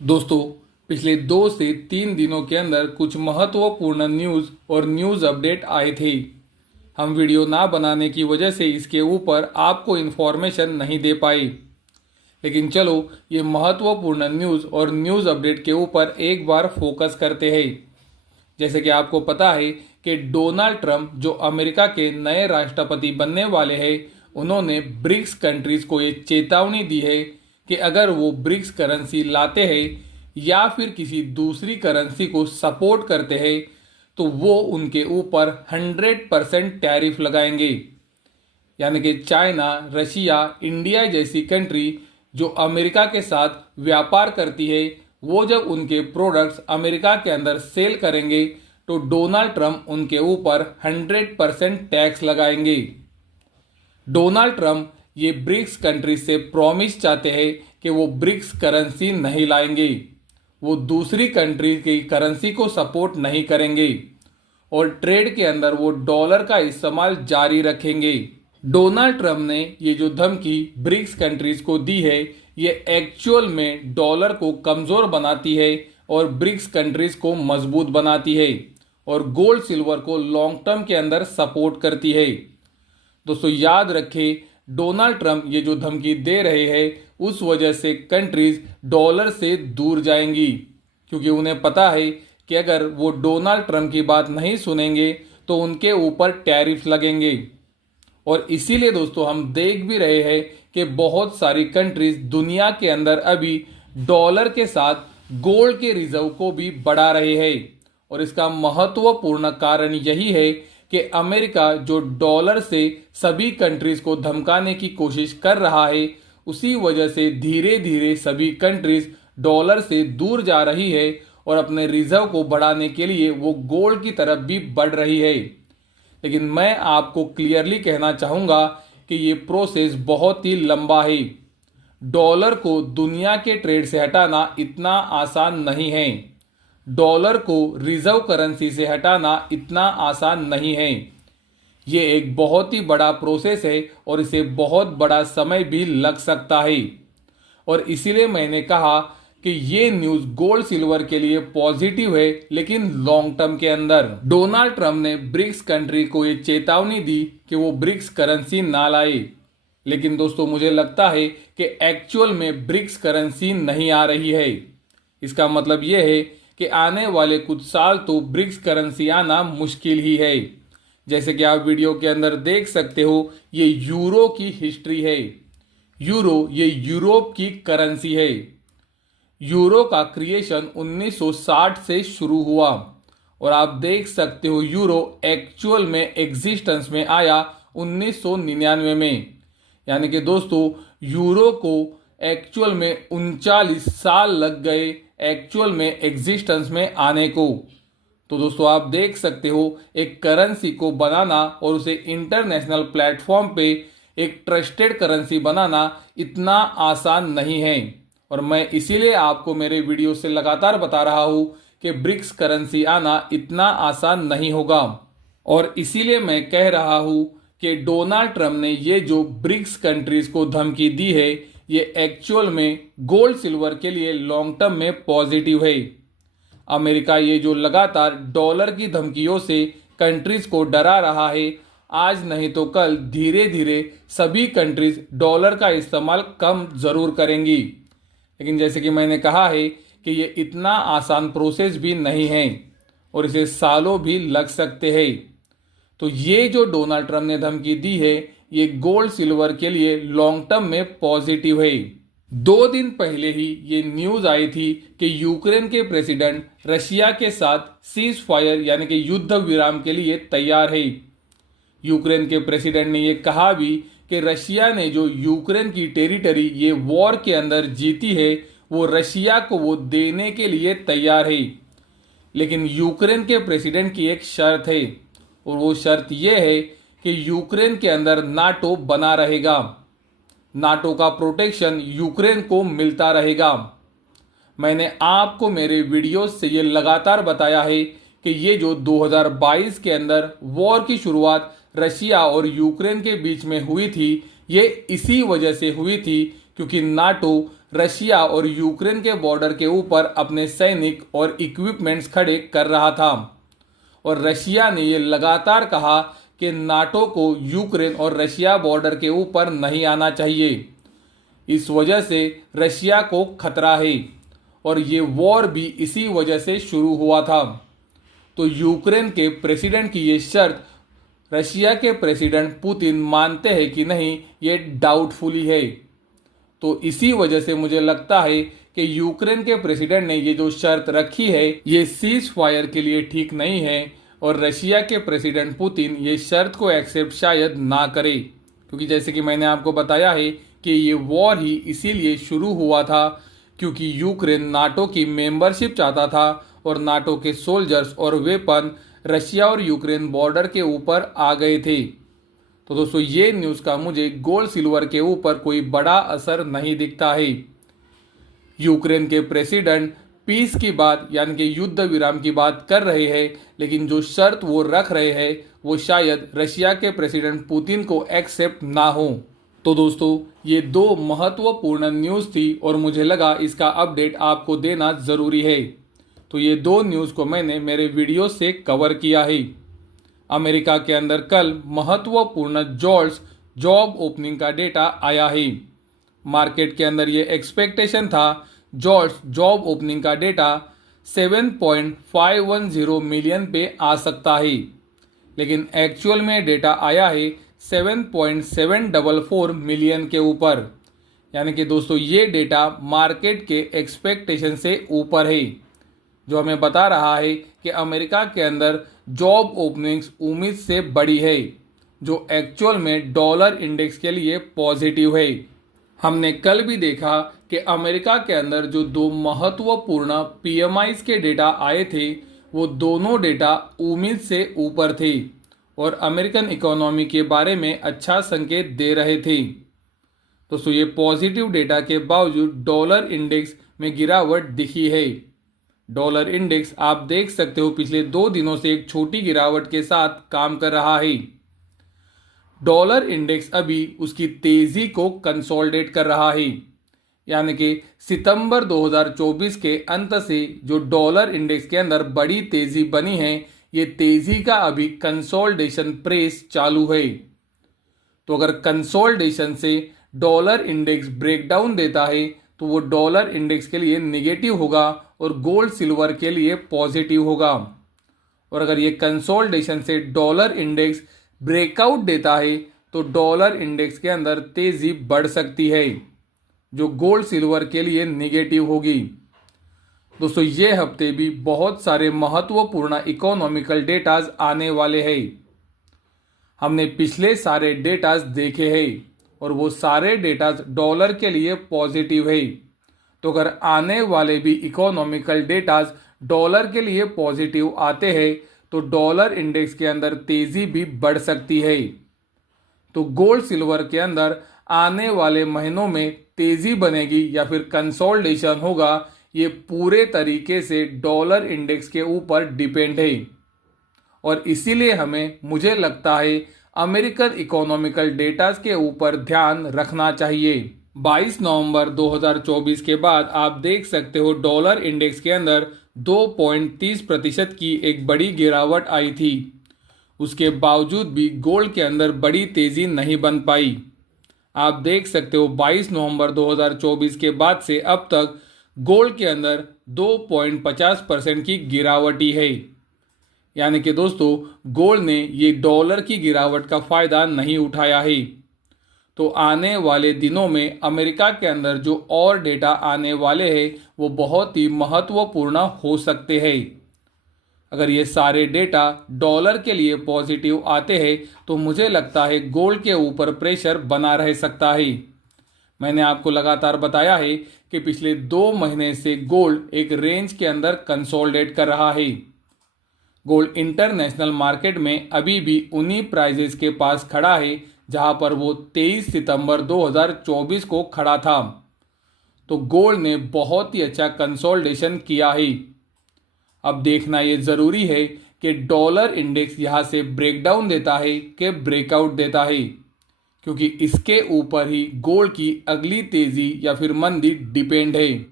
दोस्तों, पिछले 2 से 3 दिनों के अंदर कुछ महत्वपूर्ण न्यूज़ और न्यूज़ अपडेट आए थे। हम वीडियो ना बनाने की वजह से इसके ऊपर आपको इन्फॉर्मेशन नहीं दे पाए। लेकिन चलो, ये महत्वपूर्ण न्यूज़ और न्यूज़ अपडेट के ऊपर एक बार फोकस करते हैं। जैसे कि आपको पता है कि डोनाल्ड ट्रंप जो अमेरिका के नए राष्ट्रपति बनने वाले हैं, उन्होंने ब्रिक्स कंट्रीज को ये चेतावनी दी है कि अगर वो ब्रिक्स करेंसी लाते हैं या फिर किसी दूसरी करेंसी को सपोर्ट करते हैं तो वो उनके ऊपर 100% टैरिफ लगाएंगे। यानी कि चाइना, रशिया, इंडिया जैसी कंट्री जो अमेरिका के साथ व्यापार करती है, वो जब उनके प्रोडक्ट्स अमेरिका के अंदर सेल करेंगे तो डोनाल्ड ट्रंप उनके ऊपर 100% टैक्स लगाएंगे। डोनाल्ड ट्रंप ये ब्रिक्स कंट्री से प्रॉमिस चाहते हैं कि वो ब्रिक्स करेंसी नहीं लाएंगे, वो दूसरी कंट्री की करेंसी को सपोर्ट नहीं करेंगे और ट्रेड के अंदर वो डॉलर का इस्तेमाल जारी रखेंगे। डोनाल्ड ट्रंप ने ये जो धमकी ब्रिक्स कंट्रीज को दी है, ये एक्चुअल में डॉलर को कमजोर बनाती है और ब्रिक्स कंट्रीज को मजबूत बनाती है और गोल्ड सिल्वर को लॉन्ग टर्म के अंदर सपोर्ट करती है। दोस्तों, याद रखें, डोनाल्ड ट्रंप ये जो धमकी दे रहे हैं उस वजह से कंट्रीज डॉलर से दूर जाएंगी, क्योंकि उन्हें पता है कि अगर वो डोनाल्ड ट्रंप की बात नहीं सुनेंगे तो उनके ऊपर टैरिफ लगेंगे। और इसीलिए दोस्तों, हम देख भी रहे हैं कि बहुत सारी कंट्रीज दुनिया के अंदर अभी डॉलर के साथ गोल्ड के रिजर्व को भी बढ़ा रहे हैं। और इसका महत्वपूर्ण कारण यही है कि अमेरिका जो डॉलर से सभी कंट्रीज को धमकाने की कोशिश कर रहा है, उसी वजह से धीरे धीरे सभी कंट्रीज डॉलर से दूर जा रही है और अपने रिजर्व को बढ़ाने के लिए वो गोल्ड की तरफ भी बढ़ रही है। लेकिन मैं आपको क्लियरली कहना चाहूँगा कि ये प्रोसेस बहुत ही लंबा है। डॉलर को दुनिया के ट्रेड से हटाना इतना आसान नहीं है। डॉलर को रिजर्व करेंसी से हटाना इतना आसान नहीं है। ये एक बहुत ही बड़ा प्रोसेस है और इसे बहुत बड़ा समय भी लग सकता है। और इसीलिए मैंने कहा कि ये न्यूज़ गोल्ड सिल्वर के लिए पॉजिटिव है, लेकिन लॉन्ग टर्म के अंदर। डोनाल्ड ट्रंप ने ब्रिक्स कंट्री को ये चेतावनी दी कि वो ब्रिक्स करेंसी ना लाए, लेकिन दोस्तों मुझे लगता है कि एक्चुअल में ब्रिक्स करेंसी नहीं आ रही है। इसका मतलब यह है कि आने वाले कुछ साल तो ब्रिक्स करेंसी आना मुश्किल ही है। जैसे कि आप वीडियो के अंदर देख सकते हो, ये यूरो की हिस्ट्री है। यूरो ये यूरोप की करेंसी है। यूरो का क्रिएशन 1960 से शुरू हुआ और आप देख सकते हो यूरो एक्चुअल में एग्जिस्टेंस में आया 1999 में। यानी कि दोस्तों, यूरो को एक्चुअल में 39 साल लग गए एक्चुअल में एग्जिस्टेंस में आने को। तो दोस्तों, आप देख सकते हो, एक करेंसी को बनाना और उसे इंटरनेशनल प्लेटफॉर्म पे एक ट्रस्टेड करेंसी बनाना इतना आसान नहीं है। और मैं इसीलिए आपको मेरे वीडियो से लगातार बता रहा हूँ कि ब्रिक्स करेंसी आना इतना आसान नहीं होगा। और इसीलिए मैं कह रहा हूँ कि डोनाल्ड ट्रंप ने ये जो ब्रिक्स कंट्रीज को धमकी दी है, ये एक्चुअल में गोल्ड सिल्वर के लिए लॉन्ग टर्म में पॉजिटिव है। अमेरिका ये जो लगातार डॉलर की धमकियों से कंट्रीज को डरा रहा है, आज नहीं तो कल धीरे धीरे सभी कंट्रीज डॉलर का इस्तेमाल कम जरूर करेंगी। लेकिन जैसे कि मैंने कहा है कि ये इतना आसान प्रोसेस भी नहीं है और इसे सालों भी लग सकते हैं। तो ये जो डोनाल्ड ट्रंप ने धमकी दी है, ये गोल्ड सिल्वर के लिए लॉन्ग टर्म में पॉजिटिव है। 2 दिन पहले ही ये न्यूज आई थी कि यूक्रेन के प्रेसिडेंट रशिया के साथ सीज फायर यानी कि युद्ध विराम के लिए तैयार है। यूक्रेन के प्रेसिडेंट ने ये कहा भी कि रशिया ने जो यूक्रेन की टेरिटरी ये वॉर के अंदर जीती है, वो रशिया को वो देने के लिए तैयार है। लेकिन यूक्रेन के प्रेसिडेंट की एक शर्त है और वो शर्त ये है कि यूक्रेन के अंदर नाटो बना रहेगा, नाटो का प्रोटेक्शन यूक्रेन को मिलता रहेगा। मैंने आपको मेरे वीडियो से ये लगातार बताया है कि ये जो 2022 के अंदर वॉर की शुरुआत रशिया और यूक्रेन के बीच में हुई थी, ये इसी वजह से हुई थी क्योंकि नाटो रशिया और यूक्रेन के बॉर्डर के ऊपर अपने सैनिक और इक्विपमेंट्स खड़े कर रहा था। और रशिया ने ये लगातार कहा कि नाटो को यूक्रेन और रशिया बॉर्डर के ऊपर नहीं आना चाहिए। इस वजह से रशिया को खतरा है और ये वॉर भी इसी वजह से शुरू हुआ था। तो यूक्रेन के प्रेसिडेंट की ये शर्त रशिया के प्रेसिडेंट पुतिन मानते हैं कि नहीं, ये डाउटफुली है। तो इसी वजह से मुझे लगता है कि यूक्रेन के प्रेसिडेंट ने ये जो शर्त रखी है ये सीज फायर के लिए ठीक नहीं है और रशिया के प्रेसिडेंट पुतिन ये शर्त को एक्सेप्ट शायद ना करे, क्योंकि जैसे कि मैंने आपको बताया है कि ये वॉर ही इसीलिए शुरू हुआ था क्योंकि यूक्रेन नाटो की मेंबरशिप चाहता था और नाटो के सोल्जर्स और वेपन रशिया और यूक्रेन बॉर्डर के ऊपर आ गए थे। तो दोस्तों ये न्यूज़ का मुझे गोल्ड सिल्वर के ऊपर कोई बड़ा असर नहीं दिखता है। यूक्रेन के प्रेसिडेंट पीस की बात यानी कि युद्ध विराम की बात कर रहे हैं, लेकिन जो शर्त वो रख रहे हैं वो शायद रशिया के प्रेसिडेंट पुतिन को एक्सेप्ट ना हो। तो दोस्तों ये दो महत्वपूर्ण न्यूज़ थी और मुझे लगा इसका अपडेट आपको देना ज़रूरी है। तो ये दो न्यूज़ को मैंने मेरे वीडियो से कवर किया है। अमेरिका के अंदर कल महत्वपूर्ण जॉब ओपनिंग का डेटा आया है। मार्केट के अंदर ये एक्सपेक्टेशन था जॉब ओपनिंग का डेटा 7.510 मिलियन पे आ सकता है, लेकिन एक्चुअल में डेटा आया है 7.744 मिलियन के ऊपर। यानी कि दोस्तों ये डेटा मार्केट के एक्सपेक्टेशन से ऊपर है, जो हमें बता रहा है कि अमेरिका के अंदर जॉब ओपनिंग्स उम्मीद से बड़ी है, जो एक्चुअल में डॉलर इंडेक्स के लिए पॉजिटिव है। हमने कल भी देखा कि अमेरिका के अंदर जो दो महत्वपूर्ण पीएमआईज के डेटा आए थे वो दोनों डेटा उम्मीद से ऊपर थे और अमेरिकन इकोनॉमी के बारे में अच्छा संकेत दे रहे थे। दोस्तों ये पॉजिटिव डेटा के बावजूद डॉलर इंडेक्स में गिरावट दिखी है। डॉलर इंडेक्स आप देख सकते हो पिछले 2 दिनों से एक छोटी गिरावट के साथ काम कर रहा है। डॉलर इंडेक्स अभी उसकी तेजी को कंसोलिडेट कर रहा है, यानी कि सितंबर 2024 के अंत से जो डॉलर इंडेक्स के अंदर बड़ी तेजी बनी है ये तेजी का अभी कंसोलिडेशन प्रेस चालू है। तो अगर कंसोलिडेशन से डॉलर इंडेक्स ब्रेकडाउन देता है तो वो डॉलर इंडेक्स के लिए निगेटिव होगा और गोल्ड सिल्वर के लिए पॉजिटिव होगा। और अगर ये कंसोलिडेशन से डॉलर इंडेक्स ब्रेकआउट देता है तो डॉलर इंडेक्स के अंदर तेजी बढ़ सकती है, जो गोल्ड सिल्वर के लिए निगेटिव होगी। दोस्तों ये हफ्ते भी बहुत सारे महत्वपूर्ण इकोनॉमिकल डेटाज आने वाले हैं। हमने पिछले सारे डेटाज देखे हैं और वो सारे डेटाज डॉलर के लिए पॉजिटिव है। तो अगर आने वाले भी इकोनॉमिकल डेटाज डॉलर के लिए पॉजिटिव आते हैं तो डॉलर इंडेक्स के अंदर तेजी भी बढ़ सकती है। तो गोल्ड सिल्वर के अंदर आने वाले महीनों में तेजी बनेगी या फिर कंसोलिडेशन होगा, ये पूरे तरीके से डॉलर इंडेक्स के ऊपर डिपेंड है। और इसीलिए मुझे लगता है अमेरिकन इकोनॉमिकल डेटाज के ऊपर ध्यान रखना चाहिए। 22 नवंबर 2024 के बाद आप देख सकते हो डॉलर इंडेक्स के अंदर 2.30% की एक बड़ी गिरावट आई थी। उसके बावजूद भी गोल्ड के अंदर बड़ी तेजी नहीं बन पाई। आप देख सकते हो 22 नवंबर 2024 के बाद से अब तक गोल्ड के अंदर 2.50% की गिरावट ही है। यानी कि दोस्तों गोल्ड ने ये डॉलर की गिरावट का फायदा नहीं उठाया है। तो आने वाले दिनों में अमेरिका के अंदर जो और डेटा आने वाले हैं वो बहुत ही महत्वपूर्ण हो सकते हैं। अगर ये सारे डेटा डॉलर के लिए पॉजिटिव आते हैं तो मुझे लगता है गोल्ड के ऊपर प्रेशर बना रह सकता है। मैंने आपको लगातार बताया है कि पिछले 2 महीने से गोल्ड एक रेंज के अंदर कंसोलिडेट कर रहा है। गोल्ड इंटरनेशनल मार्केट में अभी भी उन्हीं प्राइजेस के पास खड़ा है जहां पर वो 23 सितंबर 2024 को खड़ा था। तो गोल्ड ने बहुत ही अच्छा कंसोलिडेशन किया है। अब देखना ये ज़रूरी है कि डॉलर इंडेक्स यहाँ से ब्रेकडाउन देता है कि ब्रेकआउट देता है, क्योंकि इसके ऊपर ही गोल्ड की अगली तेजी या फिर मंदी डिपेंड है।